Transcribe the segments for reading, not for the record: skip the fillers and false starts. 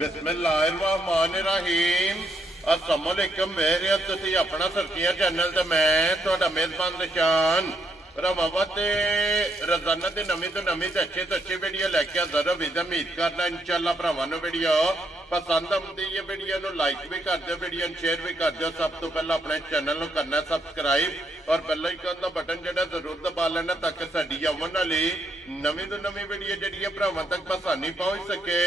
बिस्मिल्लाहिर्रहमानिर्रहीम। अस्सलाम वालेकुम मेरे तुसी अपना सरकिया चैनल ते मैं तुहाडा मेज़बान निशान रमावत रोजाना की नवी तो नवी तो अच्छी वीडियो लैके हाज़र हो। उम्मीद करना इंशाअल्लाह भरावां नूं वीडियो पसंद आती है। वीडियो नूं लाइक भी कर दो, वीडियो शेयर भी कर दो। सब तो पहले अपने चैनल नूं करना सब्सक्राइब और बेल आइकन का बटन जिहड़ा जरूर दबा लेना ताकि साडी आउण वाली नवी तो नवी वीडियो जिहड़ी भरावां तक आसानी पहुंच सके।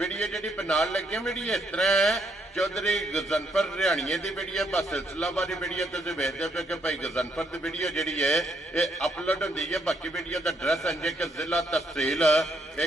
वीडियो जिहड़ी बनाउण लगे वीडियो इस तरह है चौधरी गजनफर हरियाणिए की वीडियो बस सिलसिलावारी वीडियो तुसीं वेखदे पे कि भाई गजनफर की वीडियो जिहड़ी है ये अपलोड होंदी है। बाकी वीडियो का एड्रैस है कि जिला तहसील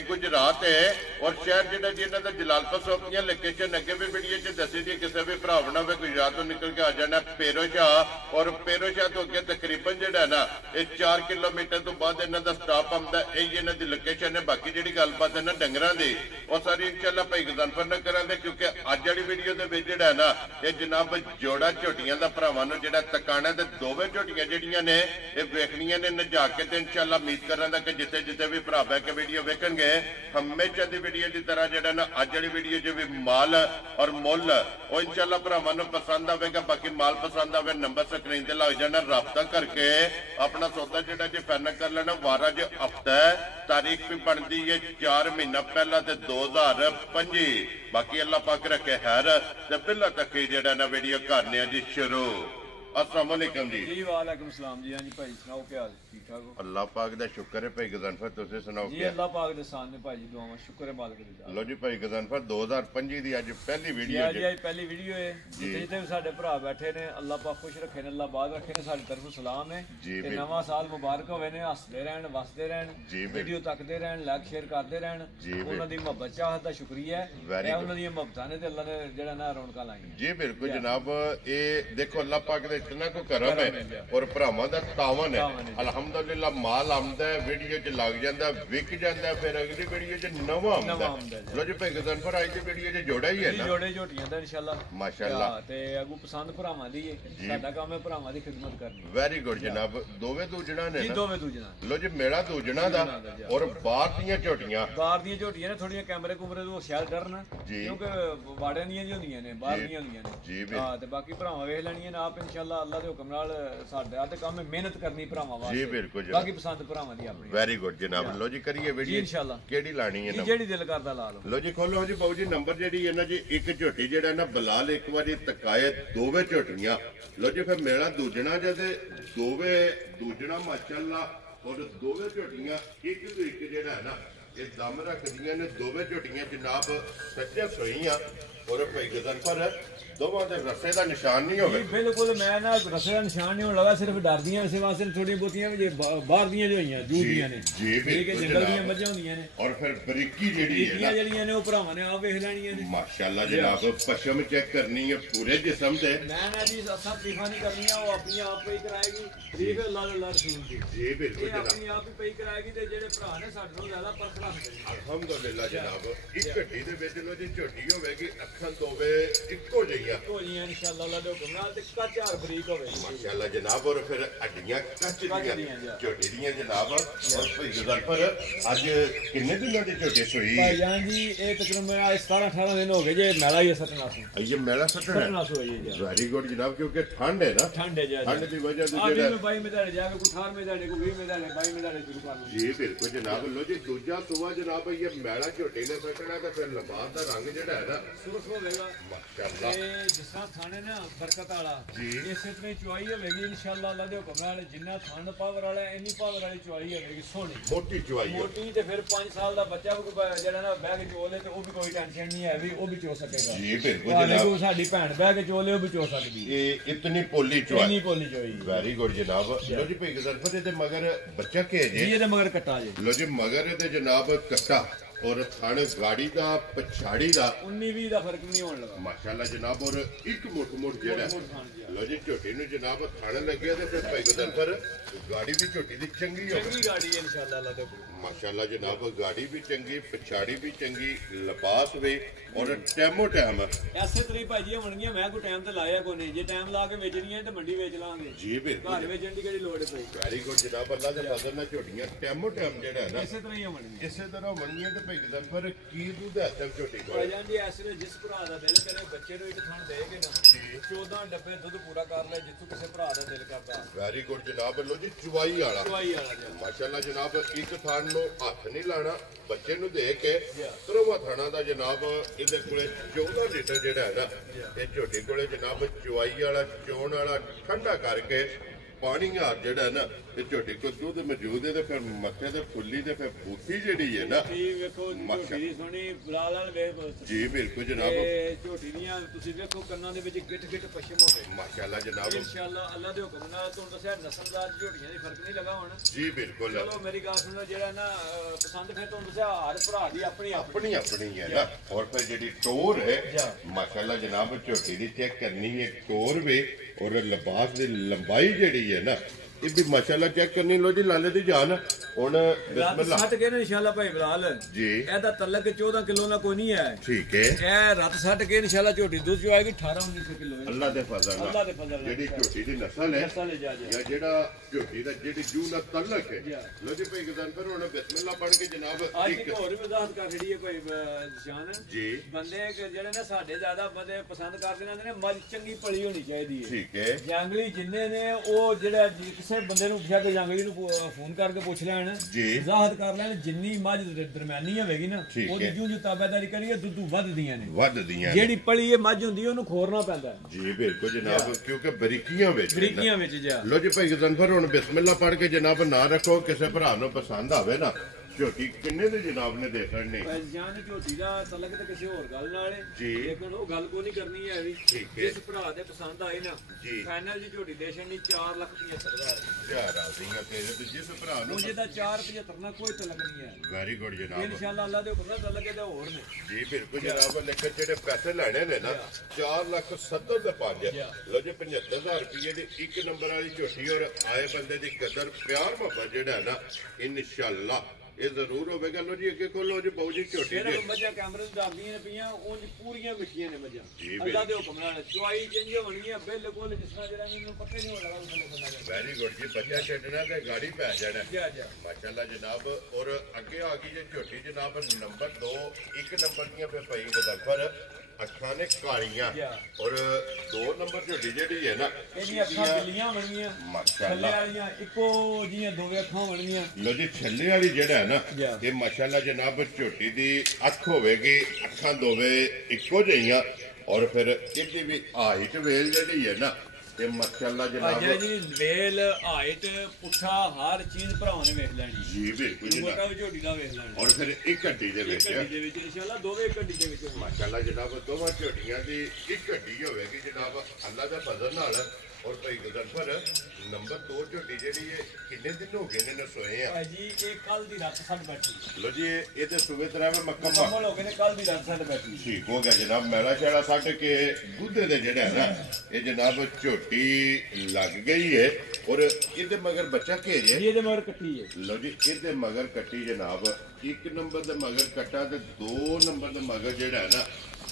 गुजरात है और शहर जिहड़ा जी इन्हां दा जलालपुर सोपियां लोकेशन अगे भी वीडियो च दसी दी। किसी भी भरा बना हो गुजरात तो निकल के आ जाना पेरो शाह और पेरो शाह तो अगे तकरीबन जिहड़ा ना ये 4 किलोमीटर तो बाद इन्हां दा स्टॉप आउंदा यही इन्हां दी लोकेशन है। बाकी जिहड़ी गलबात है ना डंगरां दी और सारी इंशाअल्लाह भाई गजनफर नाल करांगे क्योंकि अज वाली वीडियो जिहड़ा ना ये जनाब जोड़ा झोटियां दा भरावां नूं जिहड़ा तकाना ते दोवें झोटियां जिहड़ियां ने ये वेखणियां ने नजा के ते इंशाअल्लाह उम्मीद करांगा कि जिथे जिथे भी भरा बह के वीडियो वेखणगे हमेशा दी वीडियो की तरह जिहड़ा ना अज वाली वीडियो जो भी माल और मुल वो इंशाअल्लाह भरावां नूं पसंद आवेगा। बाकी माल पसंद आवे नंबर स्क्रीन ते लग जाना, राबता करके अपना सौदा जिहड़ा जी फाइनल कर लेना। वारा जो हफ्ता है तारीख भी बनती है 4 महीना पहला ते 2025। बाकी अल्लाह पाक रखे खैर ते पहला तक जेड़ा ना वीडियो करने जी शुरू। अस्सलाम वालेकुम जी। जी वालेकुम सलाम जी। हां जी भाई सुनाओ क्या हाल ठीक ठाक हो? अल्लाह पाक दा शुक्र है भाई गजनफर तुसीं सुनाओ जी क्या? अल्लाह पाक दे सामने भाई जी दुआवां शुक्र है मालिक दा। लो जी भाई गजनफर 2025 दी अज पहली वीडियो जी आज पहली वीडियो है जिथे जिथे साडे भरा बैठे ने अल्लाह पाक खुश रखे ने, अल्लाह बाद रखे ने, साडी तरफ सलाम है ते नवा साल मुबारक होवे ने। हसदे रहन वसदे रहन वीडियो तकदे रहन लाइक शेयर करदे रहन। उन्हां दी मोहब्बत चाहत दा शुक्रिया है। उन्हां दी मोहब्बतां ने ते अल्लाह ने जेड़ा ना रौनकां लाईयां जी बिल्कुल जनाब। ये देखो अल्लाह पाक दे इतना को करम और भरावां दा तावन है अल्हम्दुलिल्लाह। माल आमदा है वीडियो च लग जांदा विक जांदा फिर अगली वीडियो च नवा आमदा। लो जी भाई गजनफर आज दी वीडियो च जोड़ा ही है ना जोड़े झोटियां दा इंशाअल्लाह माशाअल्लाह ते अगू पसंद भरावां दी है। साडा काम है भरावां दी खिदमत करनी। वेरी गुड जनाब। दोवें दूजणा ने जी दोवें दूजणा। लो जी मेरा दूजणा दा और बाहर दियां झोटियां ने थोड़ियां कैमरे कुमरे तो शैल डरन क्योंकि वाड़ियां दियां जी होंदियां ने बाहर दियां होंदियां ने जी हां ते बाकी भरावां वेख लैणियां ने आप इंशाअल्लाह अल्लाह दे हुक्म नाल। साडा ते काम है मेहनत करनी भरावां वास्ते जी बिल्कुल बाकी पसंद भरावां दी अपनी। वेरी गुड जनाब। लो जी करिए वीडियो इंशाअल्लाह केड़ी लानी है जेड़ी दिल करदा ला लो। लो जी खोलो जी बाबू जी नंबर जेड़ी है ना जी एक झोटी जेड़ा ना बलाल एक बारी तकाए दोवें झोटियां। लो जी फिर मेरा दूजणा जदे दोवें दूजणा माशाअल्लाह और दोवें झोटियां एक तो एक जेड़ा है ना ये दम रखदियां ने। दोवें झोटियां जनाब सच्चे सोईयां और भाई गजनफर दोवां दे रस्से दा निशान नहीं होवे बिल्कुल। मैं ना रस्से दा निशान नहीं होने लगा, सिर्फ डरदियां इस वास्ते थोड़ी बहुतियां जो बाहर दियां जो होईयां दूध दियां ने जी बिल्कुल जंगल दियां मੱਝਾਂ होंदियां ने और फिर बरीकी जेड़ी है ना जेड़ियां ने ओ भरावां ने आप वेख लेणियां ने माशाअल्लाह जनाब। पशम चेक करनी है पूरे जिस्म ते मैं ना जी सब तरीफां नहीं करनियां वो अपनी आप पे ही कराएगी ठीक है। अल्लाह अल्लाह रसूल जी जी बिल्कुल जनाब अपनी आप ही पे ही कराएगी ते जेड़े भरा ने ਸਾਡੇ ਤੋਂ ਜ਼ਿਆਦਾ परख रखदे ने अल्हम्दुलिल्लाह जनाब। एक घड़ी दे विच लो जी झोटी होवेगी अखां दोवे इक्को जईयां इंशाअल्लाह अल्लाह दे हुक्म नाल ते कच्च हार बरीक होवे माशाअल्लाह जनाब। और फिर हड्डियां कच्च दियां झोटी दियां जनाब। और भाई गजनफर आज किन्ने दिनां दी झोटी सोई भाई जान जी ये तकरीबन 17-18 दिन हो गए जे मेला ही सटना सु ये मेला सटना सु है जी। वेरी गुड जनाब क्योंकि ठंड है ना ठंड है ठंड की वजह से जेड़ा मैं भाई में दाड़े जाके कुठार में दाड़े को 20 में दाड़े 22 में दाड़े शुरू कर लो जी बिल्कुल जनाब। लो जी दूजा सुबह जनाब ये मेला झोटी ने सटना तो फिर लबास दा रंग जेड़ा है ना सुरख होवेगा माशाअल्लाह। जिस तरह थाने ना बरकत वाला इस इतनी चुआई होगी इंशाअल्लाह अल्लाह दे हुक्म नाल। जिन्ना थान पावर वाला इन्नी पावर वाली चुआई होगी सोहनी मोटी चुआई मोटी ते फिर 5 साल दा बच्चा जेड़ा ना बह के चोले ते ओ भी कोई टेंशन नहीं है भी ओ भी चो सकेगा जी बिल्कुल जनाब। साडी भैन बह के चोले ओ भी चो सकदी ये इतनी पोली चुआई वेरी गुड जनाब। लो जी भाई गजनफर दे मगर बच्चा के जे ये मगर कट्टा जे लो जी मगर दे जनाब कट्टा और थाने गाड़ी का पछाड़ी का 19-20 का फर्क नहीं होने लगा माशाअल्लाह जनाब। और एक मोट जेड़ा लो जी झोटी नु जनाब थाने लगे ते फिर भाई गजनफर गाड़ी भी झोटी दी चंगी गाड़ी है इंशाअल्लाह अल्लाह दे माशाल्लाह जनाब गाड़ी भी चंगी पिछाड़ी भी चंगी लिबास भी और टाइमो टाइम ऐसे तरह भाई जी होणगियां मैं कोई टाइम ते लाया कोई नहीं जे टाइम ला के बेचनी है ते मंडी बेच लांगे जी बिल्कुल घर बेचण दी केड़ी लोड़ है भाई वेरी गुड जनाब अल्लाह दे फजल नाल झोटियां टाइमो टाइम जेड़ा है ना इसे तरह ही होणगियां इसे तरह होणगियां ते भाई दा पर की दूध है तक झोटी को भाई जान जी ऐसे वे जिस भरा दा दिल करे बच्चे ਨੂੰ ਇੱਕ ਥਣ ਦੇਗੇ ਨਾ 14 ਡੱਬੇ ਦੁੱਧ ਪੂਰਾ ਕਰ ਲੈ ਜਿੱਥੋਂ ਕਿਸੇ ਭਰਾ ਦਾ ਦਿਲ ਕਰਦਾ ਵੈਰੀ ਗੁੱਡ ਜਨਾਬ ਲੋ ਜੀ ਚੁਵਾਈ ਵਾਲਾ ਜੀ ਮਾਸ਼ਾਅੱਲਾ ਜਨਾਬ ਇੱਕ ਥਣ ਨੂੰ ਹੱਥ ਨਹੀਂ ਲਾਣਾ ਬੱਚੇ ਨੂੰ ਦੇ ਕੇ ਤਰਵਾ ਥਾਣਾ ਦਾ ਜਨਾਬ ਇਹਦੇ ਕੋਲੇ 14 ਲੀਟਰ ਜਿਹੜਾ ਹੈ ਨਾ ਇਹ ਝੋਟੀ ਕੋਲੇ ਜਨਾਬ ਚੁਵਾਈ ਵਾਲਾ ਚੋਣ ਵਾਲਾ ਠੰਡਾ ਕਰਕੇ पानी हार जेड़ा है ना ये झोटी को दूध मौजूद है तो फिर मथे ते फुल्ली ते फिर बूथी जेड़ी है ना वेखो झोटी दी सोहनी बलाल वाल वे जी बिल्कुल जनाब झोटी दियां तुसी वेखो कंनां दे विच गिट गिट पश्चिम होवे माशाअल्लाह जनाब इंशाअल्लाह अल्लाह दे हुक्म नाल तुहानू दस्सिया नस्लदार झोटियां दी फर्क नहीं लगा हुण जी बिल्कुल चलो मेरी गल सुनो जेड़ा ना पसंद फिर तुहानू दस्सिया हर भरा दी अपनी अपनी है ना और फिर जेड़ी टोर है माशाअल्लाह जनाब झोटी दी चेक करनी है टोर भी और लिबास दी लंबाई जेड़ी है ना ये भी माशाल्लाह चेक करनी लो जी लाले दी जान हुन बिस्मिल्लाह सट के ना इंशाल्लाह भाई बिलाल जी एदा तलक 14 किलो ना कोई नहीं है ठीक है ए रत सट के इंशाल्लाह झोटी दूध जो आएगी 18 19 किलो है अल्लाह दे फजल जेडी झोटी दी नस्ल है या जेड़ा झोटी दा जेडी जू ना तलक है लो जी भाई गजान पर हुन बिस्मिल्लाह पढ़ के जनाब आज एक और वजाहत कर रही है भाई जान जी बंदे जेड़े ने साडे ज्यादा बंदे पसंद करदे ने मज चंगी पली होनी चाहिदी है ठीक है जंगली जिन्ने ने ओ जेड़ा बंदे ਨੂੰ ਪੁੱਛਿਆ ਕਿ ਜੰਗਲੀ ਨੂੰ ਫੋਨ ਕਰਕੇ ਪੁੱਛ ਲੈਣ ਵਜ਼ਾਹਤ ਕਰ ਲੈਣ ਜਿੰਨੀ ਮੱਝ ਦਰਮਿਆਨੀ ਹੋਵੇਗੀ ਨਾ ਉਹਦੀ ਜੂੰ ਤਾਬੇਦਾਰੀ ਕਰੀਏ ਦੁੱਧ ਵੱਧਦੀਆਂ ਨੇ ਜਿਹੜੀ ਪਲੀ ਇਹ ਮੱਝ ਹੁੰਦੀ ਉਹਨੂੰ ਖੋਰਨਾ ਪੈਂਦਾ ਜੀ ਬਿਲਕੁਲ ਜਨਾਬ ਕਿਉਂਕਿ ਬਰੀਕੀਆਂ ਵਿੱਚ ਜਾ ਲੋ ਜੀ ਭਾਈ ਗਜ਼ਨਫਰ ਹੁਣ ਬਿਸਮਿਲ੍ਲਾ ਪੜ੍ਹ ਕੇ ਜਨਾਬ ਨਾ ਰੱਖੋ ਕਿਸੇ ਭਰਾ ਨੂੰ ਪਸੰਦ ਆਵੇ ਨਾ ਝੋਟੀ ਕਿੰਨੇ ਦੇ ਜਨਾਬ ਨੇ ਦੇ ਸਕਣੇ ਜਾਨ ਝੋਟੀ ਦਾ ਤਲਕ ਤੇ ਕਿਸੇ ਹੋਰ ਗੱਲ ਨਾਲ ਹੈ ਲੇਕਿਨ ਉਹ ਗੱਲ ਕੋ ਨਹੀਂ ਕਰਨੀ ਹੈ ਵੀ ਜਿਸ ਭਰਾ ਦੇ ਪਸੰਦ ਆਏ ਨਾ ਫਾਈਨਲ ਜੀ ਝੋਟੀ ਦੇ ਛਣੀ 4,75,000 ਯਾਰ ਆਜ਼ੀਆਂ ਤੇਰੇ ਤੇ ਜਿਸ ਭਰਾ ਨੂੰ ਜਿਹਦਾ 4,75 ਨਾਲ ਕੋਈ ਤਲਕ ਨਹੀਂ ਹੈ ਵੈਰੀ ਗੁੱਡ ਜਨਾਬ ਇਨਸ਼ਾਅੱਲਾ ਅੱਲਾ ਦੇ ਹੁਕਮ ਨਾਲ ਤਲਕ ਇਹਦੇ ਹੋਰ ਨੇ ਜੀ ਬਿਲਕੁਲ ਜਨਾਬ ਲੇਕਿਨ ਜਿਹੜੇ ਪੈਸੇ ਲੈਣੇ ਨੇ ਨਾ 4,70,000 ਦੇ 5 ਲੋ ਜੀ 75,000 ਰੁਪਏ ਦੀ ਇੱਕ ਨੰਬਰ ਵਾਲੀ ਝੋਟੀ ਔਰ ਆਏ ਬੰਦੇ ਦੀ ਕਦਰ ਪਿਆਰ ਮੁਹੱਬਤ ਜਿਹੜਾ ਹੈ ਨਾ ਇਨਸ਼ਾਅੱਲਾ ਇਹ ਜ਼ਰੂਰ ਹੋਵੇਗਾ ਲੋ ਜੀ ਅੱਗੇ ਕੋਲੋ ਜੀ ਬਹੁ ਜੀ ਝੋਟੀ ਦੇ ਮੱਝਾਂ ਕੈਮਰੇ ਤੇ ਦੱਸਦੀਆਂ ਨੇ ਪਈਆਂ ਉਂਝ ਪੂਰੀਆਂ ਮਿੱਠੀਆਂ ਨੇ ਮੱਝਾਂ ਅੱਲਾ ਦੇ ਹੁਕਮ ਨਾਲ ਚੁਆਈ ਜਿੰਜ ਹੋਣਗੀਆਂ ਬਿਲਕੁਲ ਜਿਸ ਤਰ੍ਹਾਂ ਜਿਹੜਾ ਮੈਨੂੰ ਪੱਕੇ ਨਹੀਂ ਹੋਣਾ ਵੈਰੀ ਗੁੱਡ ਜੀ ਬੱਚਾ ਛੱਡਣਾ ਤੇ ਗਾੜੀ ਪੈ ਜਾਣਾ ਮਾਸ਼ਾਅੱਲਾ ਜਨਾਬ ਔਰ ਅੱਗੇ ਆ ਗਈ ਜੇ ਝੋਟੀ ਜਨਾਬ ਨੰਬਰ 2 ਇੱਕ ਨੰਬਰ ਦੀਆਂ ਫੇ ਪਈ ਗਦਫਰ ਅੱਖਾਂ ਨੇ ਕਾਲੀਆਂ ਔਰ 2 ਨੰਬਰ ਝੋਟੀ ਜਿਹੜੀ ਹੈ ਨਾ ਇਹਦੀਆਂ ਅੱਖਾਂ ਬਿੱਲੀਆਂ ਬਣੀਆਂ ਮਾਸ਼ਾਅੱਲਾ ਛੱਲੇ ਵਾਲੀਆਂ ਇੱਕੋ ਜੀਆਂ ਦੋਵੇਂ ਅੱਖਾਂ ਬਣੀਆਂ ਲੋ ਜੀ ਛੱਲੇ ਵਾਲੀ ਜਿਹੜਾ ਹੈ ਨਾ ਇਹ ਮਾਸ਼ਾਅੱਲਾ ਜਨਾਬ ਝੋਟੀ ਦੀ ਅੱਖ ਹੋਵੇਗੀ ਅੱਖਾਂ ਦੋਵੇਂ ਇੱਕੋ ਜਿਹੀਆਂ ਔਰ ਫਿਰ ਇਹਦੀ ਵੀ ਹਾਈਟ ਵੇਲ ਜਿਹੜੀ ਹੈ ਨਾ ਤੇ ਮਾਸ਼ਾਅੱਲਾ ਜਨਾਬ ਜੀ ਵੇਲ ਹਾਈਟ ਪੁੱਠਾ ਹਰ ਚੀਜ਼ ਭਰਾਵਾਂ ਨੇ ਵੇਖ ਲੈਣੀ ਜੀ ਬਿਲਕੁਲ ਜਨਾਬ ਝੋਟੀ ਦਾ ਵੇਖ ਲੈਣਾ ਔਰ ਫਿਰ ਇੱਕ ਹੱਡੀ ਦੇ ਵਿੱਚ ਇਨਸ਼ਾਅੱਲਾ ਦੋਵੇਂ ਇੱਕ ਹੱਡੀ ਦੇ ਵਿੱਚ ਮਾਸ਼ਾਅੱਲਾ ਜਨਾਬ ਦੋਵਾਂ ਝੋਟੀਆਂ ਦੀ ਇੱਕ ਹੱਡੀ ਹੋਵੇਗੀ ਜਨਾਬ ਅੱਲਾ ਦਾ ਫਜ਼ਲ ਨਾਲ और भाई गजनफर नंबर 2 ਝੋਟੀ ਜਿਹੜੀ ਹੈ ਕਿੰਨੇ ਦਿਨ ਹੋ ਗਏ ਨੇ ਨਸੋਏ ਆ ਜੀ ਇਹ ਕੱਲ ਦੀ ਰਾਤ ਸਾਡੇ ਬੈਠੀ ਲੋ ਜੀ ਇਹ ਤੇ ਸੂਬੇ ਤਰ੍ਹਾਂ ਮੈਂ ਮੁਕੰਮਲ ਹੋ ਗਏ ਨੇ ਕੱਲ ਦੀ ਰਾਤ ਸਾਡੇ ਬੈਠੀ ਠੀਕ ਹੋ ਗਿਆ ਜਨਾਬ ਮੈਲਾ ਛੇੜਾ ਸੱਟ ਕੇ ਦੁੱਧੇ ਦੇ ਜਿਹੜਾ ਹੈ ਨਾ ਇਹ ਜਨਾਬ ਝੋਟੀ ਲੱਗ ਗਈ ਹੈ ਔਰ ਇਹਦੇ ਮਗਰ ਬੱਚਾ ਭੇਜੇ ਇਹਦੇ ਮਗਰ ਕੱਟੀ ਹੈ ਲੋ ਜੀ ਇਹਦੇ ਮਗਰ ਕੱਟੀ ਜਨਾਬ ਇੱਕ ਨੰਬਰ ਦੇ ਮਗਰ ਕੱਟਾ ਤੇ 2 ਨੰਬਰ ਦੇ ਮਗਰ ਜਿਹੜਾ ਹੈ ਨਾ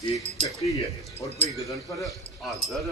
ਇਹ ਕੱਟੀ ਹੈ ਔਰ ਭਾਈ ਗਜ਼ਨਫਰ ਹਾਜ਼ਰ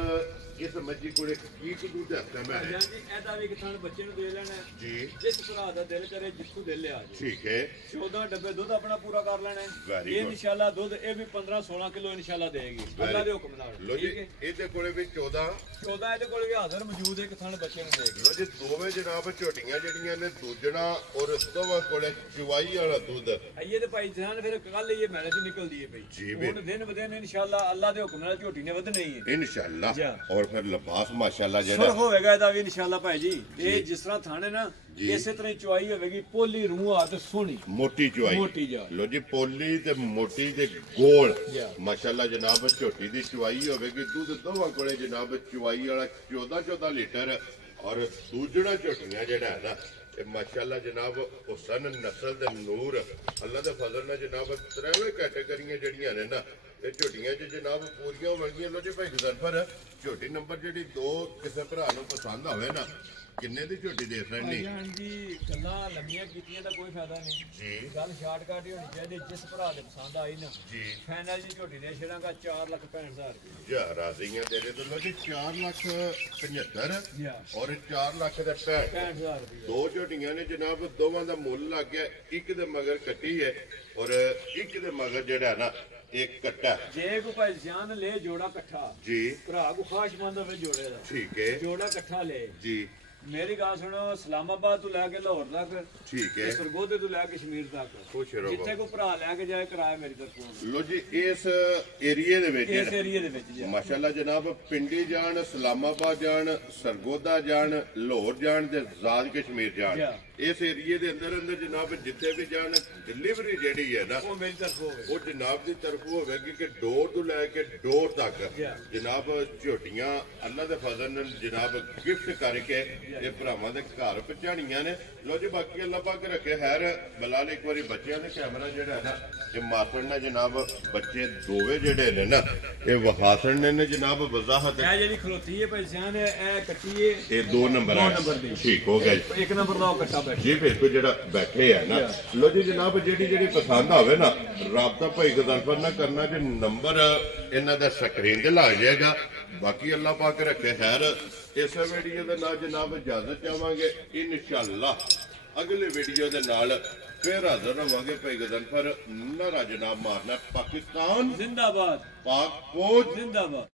ਇਹ ਸਮਝੀ ਕੋਲੇ ਕੀ ਦੁੱਧ ਹੱਥਾਂ ਮੈਂ ਜੀ ਇਹਦਾ ਵੀ ਕਿਸਾਨ ਬੱਚੇ ਨੂੰ ਦੇ ਲੈਣਾ ਜੀ ਜਿਸ ਭਰਾ ਦਾ ਦਿਲ ਕਰੇ ਜਿੱਥੋਂ ਦਿਲ ਲਿਆ ਠੀਕ ਹੈ 14 ਡੱਬੇ ਦੁੱਧ ਆਪਣਾ ਪੂਰਾ ਕਰ ਲੈਣਾ ਇਹ ਇਨਸ਼ਾਅੱਲਾ ਦੁੱਧ ਇਹ ਵੀ 15-16 ਕਿਲੋ ਇਨਸ਼ਾਅੱਲਾ ਦੇਗੀ ਅੱਲਾ ਦੇ ਹੁਕਮ ਨਾਲ ਲੋ ਜੀ ਇਹਦੇ ਕੋਲੇ ਵੀ 14 ਇਹਦੇ ਕੋਲੇ ਵੀ ਹਾਜ਼ਰ ਮੌਜੂਦ ਹੈ ਕਿਸਾਨ ਬੱਚੇ ਨੂੰ ਦੇਗੀ ਲੋ ਜੀ ਦੋਵੇਂ ਜਨਾਬ ਝੋਟੀਆਂ ਜਿਹੜੀਆਂ ਨੇ ਦੂਜਣਾ ਔਰ ਦੋਵਾਂ ਕੋਲੇ ਚੁਵਾਈ ਵਾਲਾ ਦੁੱਧ ਇਹ ਤੇ ਭਾਈ ਜਾਨ ਫਿਰ ਕੱਲ ਇਹ ਮੈਲੇ ਤੋਂ ਨਿਕਲਦੀ ਹੈ ਭਾਈ ਹੁਣ ਦਿਨ ਬਦਿਨ ਇਨਸ਼ਾਅੱਲਾ ਅੱਲਾ ਦੇ ਹੁਕਮ ਨਾਲ ਝੋਟੀ ਨੇ ਵਧਣੀ ਹੈ ਇਨਸ਼ਾਅੱਲਾ ਔਰ ਫਿਰ ਲਿਬਾਸ ਮਾਸ਼ਾਅੱਲਾ ਜਿਹੜਾ ਹੋਵੇਗਾ ਇਹਦਾ ਵੀ ਇਨਸ਼ਾਅੱਲਾ ਭਾਈ ਜੀ ਇਹ ਜਿਸ ਤਰ੍ਹਾਂ ਥਾਣੇ ਨਾ ਇਸੇ ਤਰ੍ਹਾਂ ਚੁਆਈ ਹੋਵੇਗੀ ਪੋਲੀ ਰੂਹ ਆ ਤੇ ਸੋਹਣੀ ਮੋਟੀ ਚੁਆਈ ਮੋਟੀ ਜਾ ਲੋ ਜੀ ਪੋਲੀ ਤੇ ਮੋਟੀ ਤੇ ਗੋਲ ਮਾਸ਼ਾਅੱਲਾ ਜਨਾਬ ਝੋਟੀ ਦੀ ਚੁਆਈ ਹੋਵੇਗੀ ਦੁੱਧ ਦੋਵਾਂ ਕੋਲੇ ਜਨਾਬ ਚੁਆਈ ਵਾਲਾ 14 ਲੀਟਰ ਔਰ ਦੂਜਣਾ ਝੋਟੀਆਂ ਜਿਹੜਾ ਹੈ ਨਾ ਇਹ ਮਾਸ਼ਾਅੱਲਾ ਜਨਾਬ ਹੁਸਨ ਨਸਲ ਦੇ ਨੂਰ ਅੱਲਾ ਦੇ ਫਜ਼ਲ ਨਾਲ ਜਨਾਬ 3 ਕੈਟਾਗਰੀਆਂ ਜਿਹੜੀਆਂ ਨੇ ਨਾ ਇਹ ਝੋਟੀਆਂ 'ਚ ਜਨਾਬ ਪੂਰੀਆਂ ਵਰਗੀਆਂ ਲੋ ਜੀ ਭਾਈ ਗਜ਼ਨਫਰ ਝੋਟੀ ਨੰਬਰ ਜਿਹੜੀ 2 ਕਿਸੇ ਭਰਾ ਨੂੰ ਪਸੰਦ ਹੋਵੇ ਨਾ ਕਿੰਨੇ ਦੀ ਝੋਟੀ ਦੇ ਸਕਦੇ ਜੀ ਗੱਲਾਂ ਲੰਮੀਆਂ ਕੀਤੀਆਂ ਦਾ ਕੋਈ ਫਾਇਦਾ ਨਹੀਂ ਜੀ ਗੱਲ ਸ਼ਾਰਟਕਟ ਹੀ ਹੋਣੀ ਚਾਹੀਦੀ ਜਿਸ ਭਰਾ ਦੇ ਪਸੰਦ ਆਈ ਨਾ ਜੀ ਫਾਈਨਲ ਜੀ ਝੋਟੀ ਦੇ ਛੇੜਾਂਗਾ 4,65,000 ਰੁਪਏ ਯਾ ਰਾਜ਼ੀਆਂ ਤੇਰੇ ਤੋਂ ਲੋ ਜੀ 4,75,000 ਯਾ ਔਰ 4,65,000 65,000 ਰੁਪਏ ਦੋ ਝੋਟੀਆਂ ਨੇ ਜਨਾਬ ਦੋਵਾਂ ਦਾ ਮੁੱਲ ਲੱਗ ਗਿਆ ਇੱਕ ਦੇ ਮਗਰ ਕੱਟੀ ਹੈ ਔਰ ਇੱਕ ਦੇ ਮਗਰ ਜਿਹੜਾ ਨਾ ਇੱਕ ਕੱਟਾ ਜੇ ਕੋ ਭਾਈ ਜਾਨ ਲੈ ਜੋੜਾ ਇਕੱਠਾ ਜੀ ਭਰਾ ਕੋ ਖਾਸ਼ਮੰਦ ਹੋਵੇ ਜੋੜੇ ਦਾ ਠੀਕ ਹੈ ਜੋੜਾ ਇਕੱਠਾ ਲੈ ਜੀ ਮੇਰੀ ਗੱਲ ਸੁਣੋ ਇਸਲਾਮਾਬਾਦ ਤੋਂ ਲੈ ਕੇ ਲਾਹੌਰ ਤੱਕ ਠੀਕ ਹੈ ਸਰਗੋਧੇ ਤੋਂ ਲੈ ਕੇ ਕਸ਼ਮੀਰ ਤੱਕ ਖੁਸ਼ ਰਹੋ ਜਿੱਥੇ ਕੋ ਭਰਾ ਲੈ ਕੇ ਜਾਏ ਕਿਰਾਇਆ ਮੇਰੀ ਤਰਫੋਂ ਲੋ ਜੀ ਇਸ ਏਰੀਏ ਦੇ ਵਿੱਚ ਇਸ ਏਰੀਏ ਦੇ ਵਿੱਚ ਜੀ ਮਾਸ਼ਾਅੱਲਾ ਜਨਾਬ ਪਿੰਡੀ ਜਾਣ ਇਸਲਾਮਾਬਾਦ ਜਾਣ ਸਰਗੋਦਾ ਜਾਣ ਲਾਹੌਰ ਜਾਣ ਤੇ ਆਜ਼ਾਦ ਕਸ਼ਮੀਰ ਜਾਣ ਇਸ ਏਰੀਏ ਦੇ ਅੰਦਰ ਜਨਾਬ ਜਿੱਥੇ ਵੀ ਜਾਣ ਡਿਲੀਵਰੀ ਜਿਹੜੀ ਹੈ ਨਾ ਉਹ ਮੇਰੀ ਤਰਫੋਂ ਹੋਵੇ ਉਹ ਜਨਾਬ ਦੀ ਤਰਫੋਂ ਹੋਵੇਗੀ ਕਿ ਡੋਰ ਤੋਂ ਲੈ ਕੇ ਡੋਰ ਤੱਕ ਜਨਾਬ ਝੋਟੀਆਂ ਅੱਲਾ ਦੇ ਫਜ਼ਲ ਨਾਲ ਜਨਾਬ ਗਿਫਟ ਕਰਕੇ ਇਹ ਭਰਾਵਾਂ ਦੇ ਘਰ ਪਹੁੰਚਾਣੀਆਂ ਨੇ ਲੋ ਜੀ ਬਾਕੀ ਅੱਲਾ ਪਾਕ ਰੱਖੇ ਖੈਰ ਬਲਾਲ ਇੱਕ ਵਾਰੀ ਬੱਚਿਆਂ ਦੇ ਕੈਮਰਾ ਜਿਹੜਾ ਨਾ ਇਹ ਮਾਸੜ ਨੇ ਜਨਾਬ ਬੱਚੇ ਦੋਵੇਂ ਜਿਹੜੇ ਨੇ ਨਾ ਇਹ ਵਹਾਸਣ ਨੇ ਜਨਾਬ ਵਜ਼ਾਹਤ ਇਹ ਜਿਹੜੀ ਖਲੋਤੀ ਹੈ ਪੈਸਿਆਂ ਨੇ ਇਹ ਕੱਟੀ ਹੈ ਇਹ 2 ਨੰਬਰ ਹੈ ਠੀਕ ਹੋ ਗਿਆ ਜੀ 1 ਨੰਬਰ ਦਾ ਉਹ ਕੱਟਾ ਬੈਠਾ ਜੀ ਬਿਲਕੁਲ ਜਿਹੜਾ ਬੈਠੇ ਆ ਨਾ ਲੋ ਜੀ ਜਨਾਬ ਜਿਹੜੀ ਪਸੰਦ ਆਵੇ ਨਾ ਰਾਬਤਾ ਭਾਈ ਗਜ਼ਨਫਰ ਨਾਲ ਕਰਨਾ ਜੇ ਨੰਬਰ ਇਹਨਾਂ ਦਾ ਸਕਰੀਨ ਤੇ ਲੱਗ ਜਾਏਗਾ ਬਾਕੀ ਅੱਲਾ ਪਾਕ ਰੱਖੇ ਖੈਰ ਇਸ ਵੀਡੀਓ ਦੇ ਨਾਲ ਜਨਾਬ ਇਜਾਜ਼ਤ ਚਾਹਾਂਗੇ ਇਨਸ਼ਾਅੱਲਾ ਅਗਲੇ ਵੀਡੀਓ ਦੇ ਨਾਲ ਫਿਰ ਹਾਜ਼ਰ ਹੋਵਾਂਗੇ ਭਾਈ ਗਜ਼ਨਫਰ ਨਾਰਾ ਜਨਾਬ ਮਾਰਨਾ ਪਾਕਿਸਤਾਨ ਜ਼ਿੰਦਾਬਾਦ ਪਾਕ ਫੌਜ ਜ਼ਿੰਦਾਬਾਦ